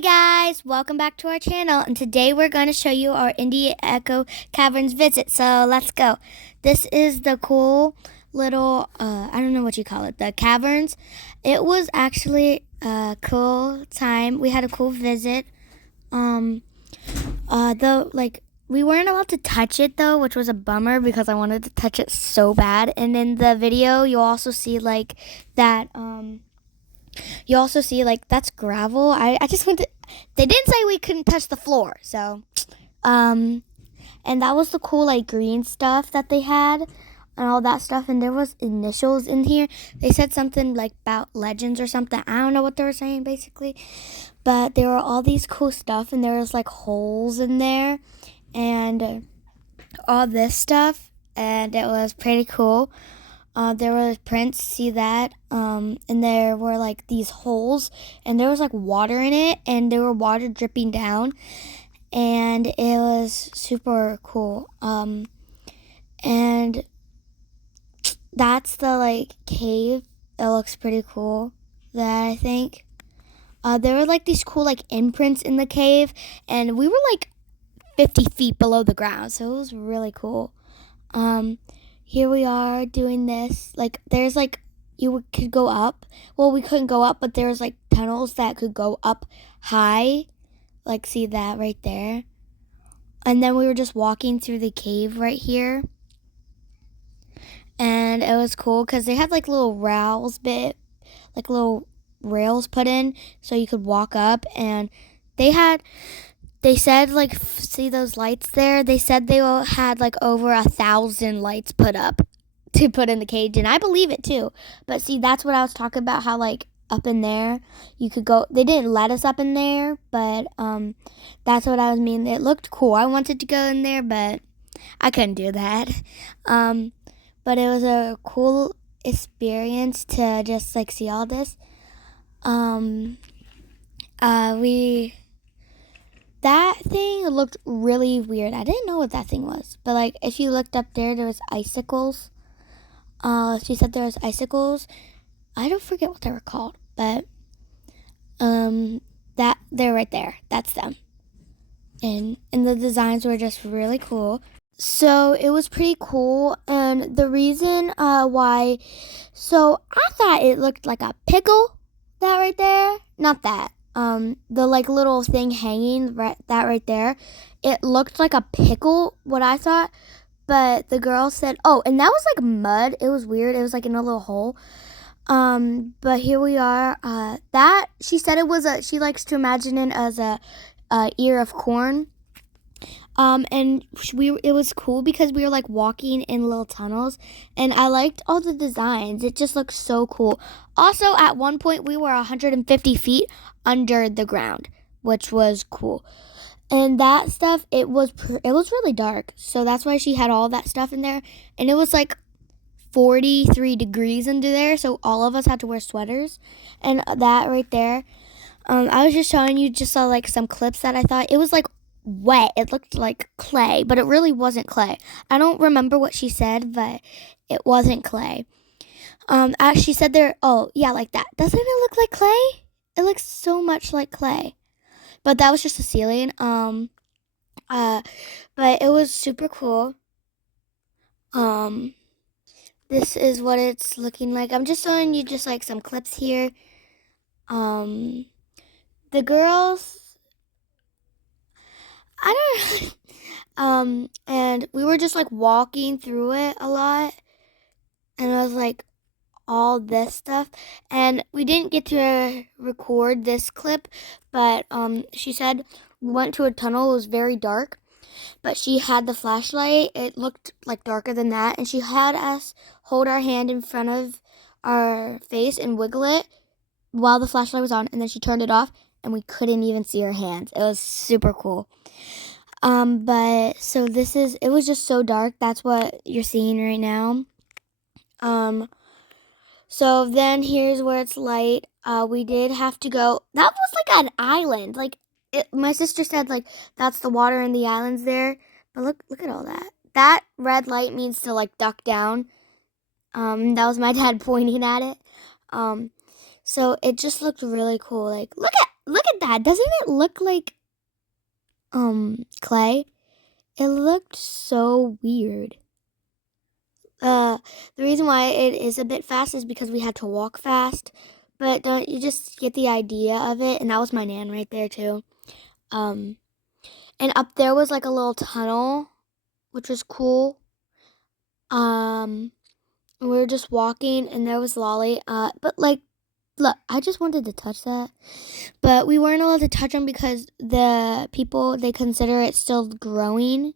Hey guys, welcome back to our channel, and today we're going to show you our Indian Echo Caverns visit. So let's go. This is the cool little, I don't know what you call it, the caverns. It was actually a cool time. We had a cool visit. Though, like, we weren't allowed to touch it though, which was a bummer because I wanted to touch it so bad. And in the video, you'll also see like that, you also see, like, that's gravel. I just went to, they didn't say we couldn't touch the floor. So, and that was the cool, like, green stuff that they had and all that stuff. And there was initials in here. They said something, like, about legends or something. I don't know what they were saying, basically. But there were all these cool stuff. And there was, like, holes in there. And all this stuff. And it was pretty cool. There was prints, see that, and there were like these holes, and there was like water in it, and there were water dripping down, and it was super cool. And that's the like cave. It looks pretty cool. That I think. There were like these cool like imprints in the cave, and we were like 50 feet below the ground, so it was really cool. Here we are doing this. Like, there's like, you could go up. Well, we couldn't go up, but there's like tunnels that could go up high. Like, see that right there? And then we were just walking through the cave right here. And it was cool because they had like little little rails put in so you could walk up. And they said, like, see those lights there? They said they had, like, over 1,000 lights put up to put in the cage, and I believe it, too. But, see, that's what I was talking about, how, like, up in there, you could go. They didn't let us up in there, but that's what I was meaning. It looked cool. I wanted to go in there, but I couldn't do that. But it was a cool experience to just, like, see all this. That thing looked really weird. I didn't know what that thing was. But, like, if you looked up there, there was icicles. She said there was icicles. I don't forget what they were called. But, that, they're right there. That's them. And the designs were just really cool. So, it was pretty cool. And the reason why... So, I thought it looked like a pickle. That right there. Not that. The like little thing hanging that right there, it looked like a pickle, what I thought, but the girl said, oh, and that was like mud. It was weird. It was like in a little hole. But here we are. That she said it was she likes to imagine it as a ear of corn. And it was cool because we were like walking in little tunnels, and I liked all the designs. It just looked so cool. Also, at one point, we were 150 feet under the ground, which was cool. And that stuff, it was really dark, so that's why she had all that stuff in there. And it was like 43 degrees under there, so all of us had to wear sweaters. And that right there, I was just showing you just like some clips that I thought it was like wet. It looked like clay, but it really wasn't clay. I don't remember what she said, but it wasn't clay. As she said there, oh yeah, like that. Doesn't it look like clay? It looks so much like clay. But that was just a ceiling. But it was super cool. This is what it's looking like. I'm just showing you just like some clips here. The girls, I don't and we were just like walking through it a lot, and it was like all this stuff, and we didn't get to record this clip, but she said we went to a tunnel. It was very dark, but she had the flashlight. It looked like darker than that, and she had us hold our hand in front of our face and wiggle it while the flashlight was on, and then she turned it off, and we couldn't even see her hands. It was super cool. But so it was just so dark. That's what you're seeing right now. So then here's where it's light. We did have to go. That was like an island. Like, my sister said, like, that's the water in the islands there. But look at all that. That red light means to, like, duck down. That was my dad pointing at it. So it just looked really cool. Like, Look at that. Doesn't it look like clay? It looked so weird. The reason why it is a bit fast is because we had to walk fast, but you just get the idea of it. And that was my nan right there too. And up there was like a little tunnel, which was cool. We were just walking, and there was Lolly. But like, look, I just wanted to touch that, but we weren't allowed to touch them because the people, they consider it still growing,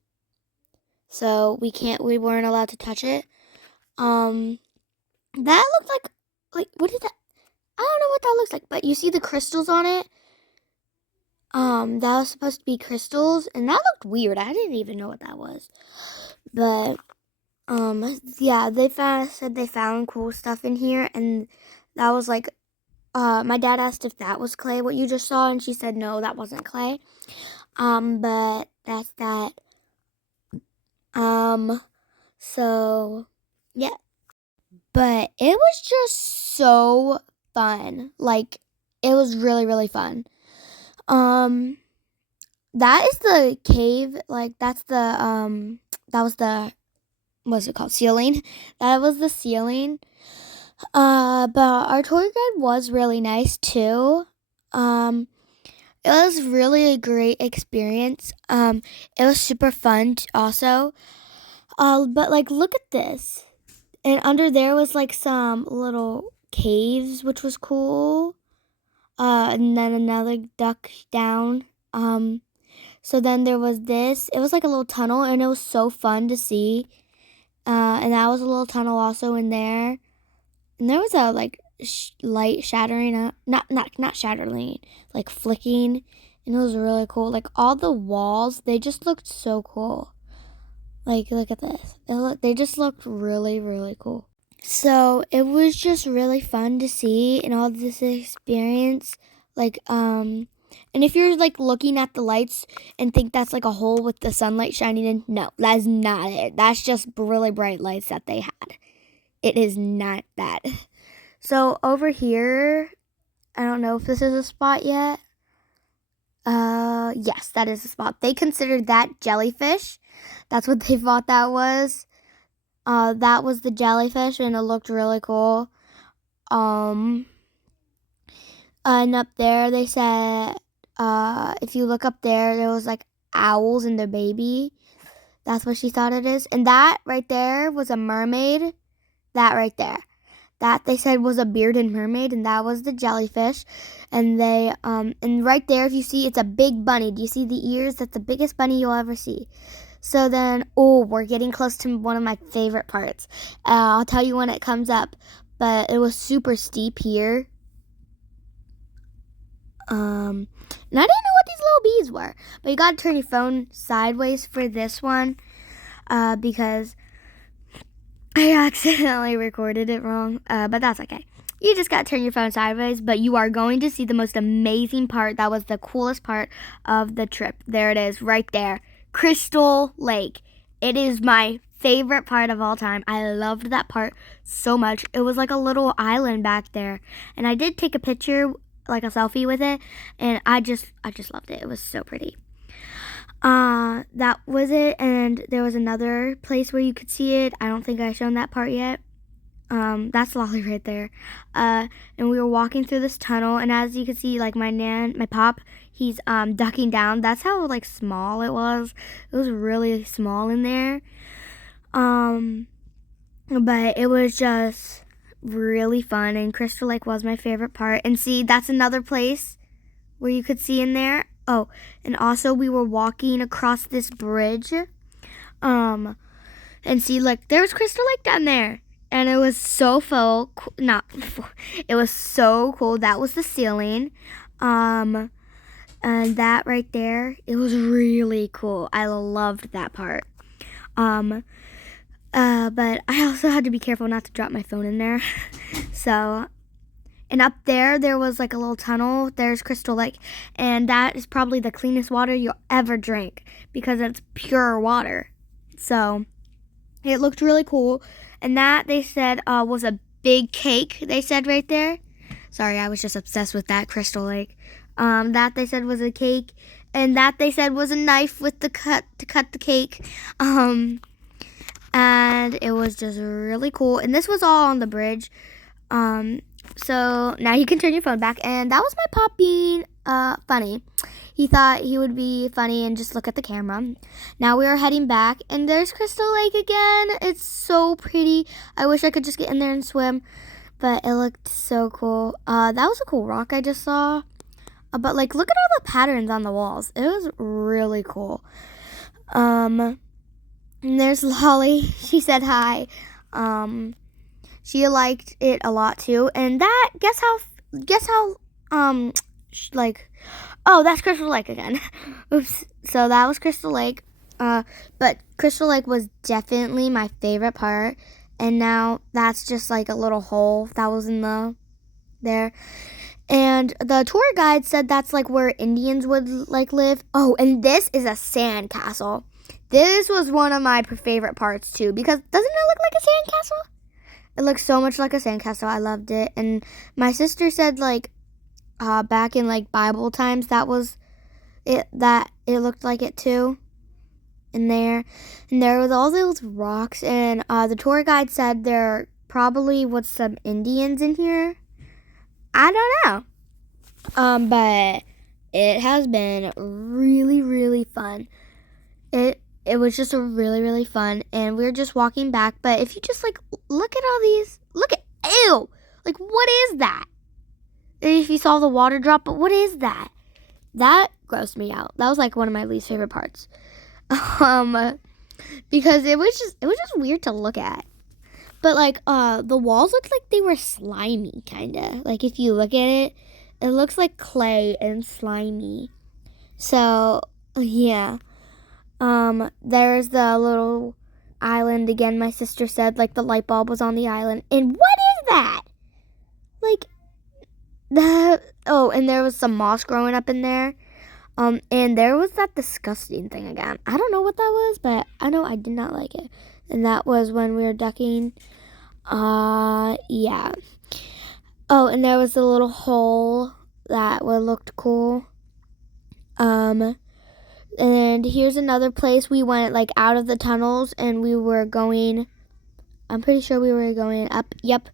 so we weren't allowed to touch it. That looked like what is that? I don't know what that looks like, but you see the crystals on it. That was supposed to be crystals, and that looked weird. I didn't even know what that was, but yeah, said they found cool stuff in here, and that was like, my dad asked if that was clay, what you just saw, and she said no, that wasn't clay. But that's that. So yeah, but it was just so fun. Like, it was really, really fun. That is the cave. Like, that was the, what's it called? Ceiling. That was the ceiling. But our tour guide was really nice too. It was really a great experience. It was super fun also. But like, look at this. And under there was like some little caves, which was cool. And then another duck down. So then there was this. It was like a little tunnel, and it was so fun to see. And that was a little tunnel also in there. And there was a like light shattering, not shattering, like flicking, and it was really cool. Like, all the walls, they just looked so cool. Like, look at this. They just looked really, really cool. So it was just really fun to see and all this experience. Like, and if you're like looking at the lights and think that's like a hole with the sunlight shining in, no, that's not it. That's just really bright lights that they had. It is not that. So over here, I don't know if this is a spot yet. Yes, that is a spot. They considered that jellyfish. That's what they thought that was. That was the jellyfish, and it looked really cool. And up there, they said, if you look up there, there was like owls and their baby. That's what she thought it is. And that right there was a mermaid. That right there. That they said was a bearded mermaid, and that was the jellyfish. And they and right there, if you see, it's a big bunny. Do you see the ears? That's the biggest bunny you'll ever see. So then, we're getting close to one of my favorite parts. I'll tell you when it comes up, but it was super steep here. And I didn't know what these little bees were, but you gotta turn your phone sideways for this one, because I accidentally recorded it wrong, but that's okay. You just gotta turn your phone sideways, but you are going to see the most amazing part. That was the coolest part of the trip. There it is, right there. Crystal Lake. It is my favorite part of all time. I loved that part so much. It was like a little island back there, and I did take a picture, like a selfie with it, and I just loved it. It was so pretty. That was it, and there was another place where you could see it. I don't think I shown that part yet. That's Lolly right there. And we were walking through this tunnel, and as you can see, like, my pop, he's ducking down. That's how like small it was. It was really small in there. But it was just really fun, and Crystal Lake was my favorite part. And see, that's another place where you could see in there. Oh, and also we were walking across this bridge. And see, like, there was Crystal Lake down there. And it was so it was so cool. That was the ceiling. And that right there, it was really cool. I loved that part. But I also had to be careful not to drop my phone in there. So, and up there was like a little tunnel. There's Crystal Lake. And that is probably the cleanest water you'll ever drink because it's pure water. So, it looked really cool. And that, they said, was a big cake, they said right there. Sorry, I was just obsessed with that Crystal Lake. That they said was a cake, and that they said was a knife with the cut to cut the cake. And it was just really cool. And this was all on the bridge. So now you can turn your phone back, and that was my pop being funny. He thought he would be funny and just look at the camera. Now we are heading back, and there's Crystal Lake again. It's so pretty. I wish I could just get in there and swim, but it looked so cool. That was a cool rock I just saw. But like, look at all the patterns on the walls. It was really cool. And there's Lolly. She said hi. She liked it a lot too. And that, guess how, like, oh, that's Crystal Lake again. Oops. So that was Crystal Lake. But Crystal Lake was definitely my favorite part. And now that's just like a little hole that was in there. And the tour guide said that's like where Indians would like live. Oh, and this is a sand castle. This was one of my favorite parts too, because doesn't it look like a sand castle? It looks so much like a sandcastle. I loved it. And my sister said, like, back in, like, Bible times, that it looked like it, too, in there. And there was all those rocks. And the tour guide said there probably was some Indians in here. I don't know. But it has been really, really fun. It was just a really, really fun, and we were just walking back, but if you just, like, look at all these, ew, like, what is that? If you saw the water drop, but what is that? That grossed me out. That was, like, one of my least favorite parts, because it was just weird to look at, but, like, the walls looked like they were slimy, kind of, like, if you look at it, it looks like clay and slimy, so, yeah. There's the little island again. My sister said, like, the light bulb was on the island. And what is that? Like, and there was some moss growing up in there. And there was that disgusting thing again. I don't know what that was, but I know I did not like it. And that was when we were ducking. Yeah. Oh, and there was the little hole that looked cool. And here's another place we went, like, out of the tunnels, and we were going, I'm pretty sure we were going up, yep.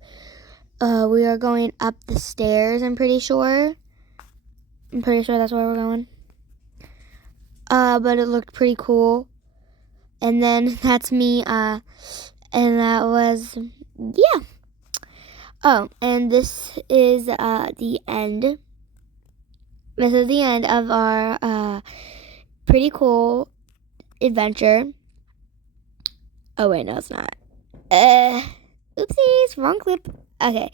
We were going up the stairs, I'm pretty sure. I'm pretty sure that's where we're going. But it looked pretty cool. And then that's me, and that was, yeah. Oh, and this is, the end. This is the end of our, pretty cool adventure. Oh wait, no, it's not. Oopsies, wrong clip. Okay,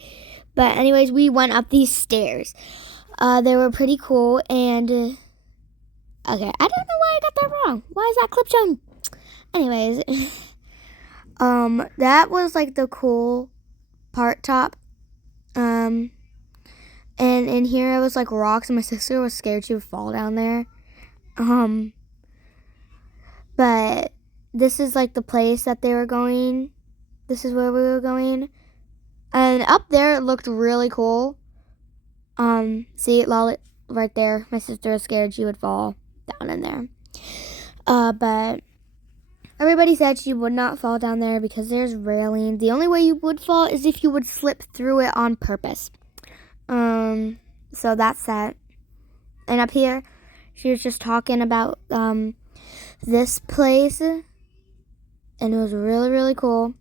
but anyways, we went up these stairs. They were pretty cool, and okay, I don't know why I got that wrong. Why is that clip showing? Anyways, that was like the cool part top. And in here it was like rocks, and my sister was scared she would fall down there. But this is like the place that they were going. This is where we were going. And up there it looked really cool. See, Lolly, right there. My sister was scared she would fall down in there. But everybody said she would not fall down there because there's railing. The only way you would fall is if you would slip through it on purpose. So that's that. And up here, she was just talking about this place, and it was really, really cool.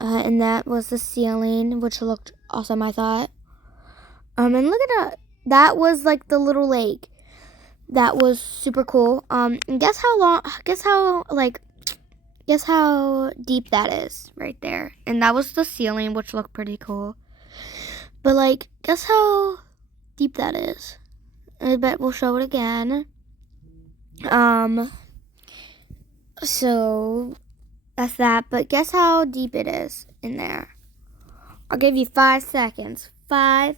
And that was the ceiling, which looked awesome, I thought. And look at that. That was like the little lake. That was super cool. And guess how deep that is right there. And that was the ceiling, which looked pretty cool. But like, guess how deep that is. I bet we'll show it again. So that's that. But guess how deep it is in there. I'll give you 5 seconds. 5,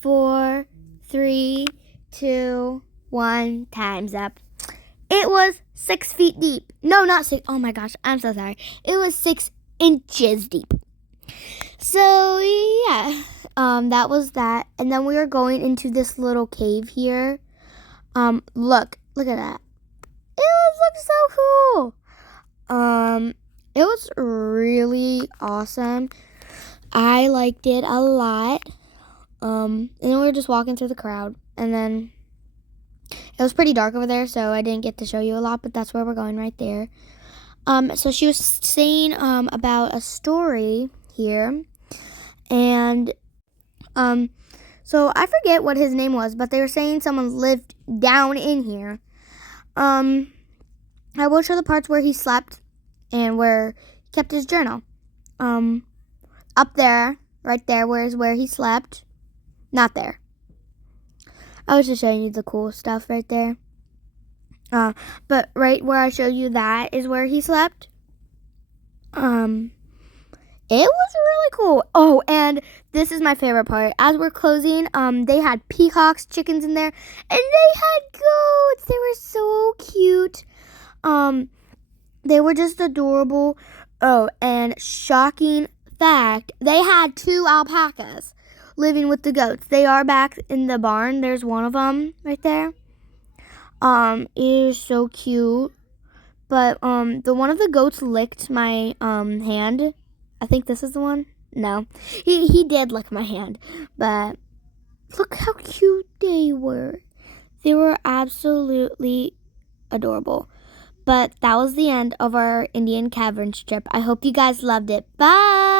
4, 3, 2, 1. Time's up. It was 6 feet deep. No, not 6. Oh my gosh, I'm so sorry. It was 6 inches deep. So yeah, that was that. And then we were going into this little cave here. Look at that. It looks so cool. It was really awesome. I liked it a lot. And then we were just walking through the crowd, and then it was pretty dark over there, so I didn't get to show you a lot, but that's where we're going right there. So she was saying about a story here, and so I forget what his name was, but they were saying someone lived down in here. I will show the parts where he slept and where he kept his journal. Up there, right there, where he slept. Not there. I was just showing you the cool stuff right there. But right where I showed you that is where he slept. It was really cool. Oh, and this is my favorite part. As we're closing, they had peacocks, chickens in there, and they had goats. They were so cute. They were just adorable. Oh, and shocking fact, they had 2 alpacas living with the goats. They are back in the barn. There's one of them right there. It is so cute. But the one of the goats licked my hand. I think this is the one. No, he did lick my hand. But look how cute they were. They were absolutely adorable. But that was the end of our Indian Caverns trip. I hope you guys loved it. Bye.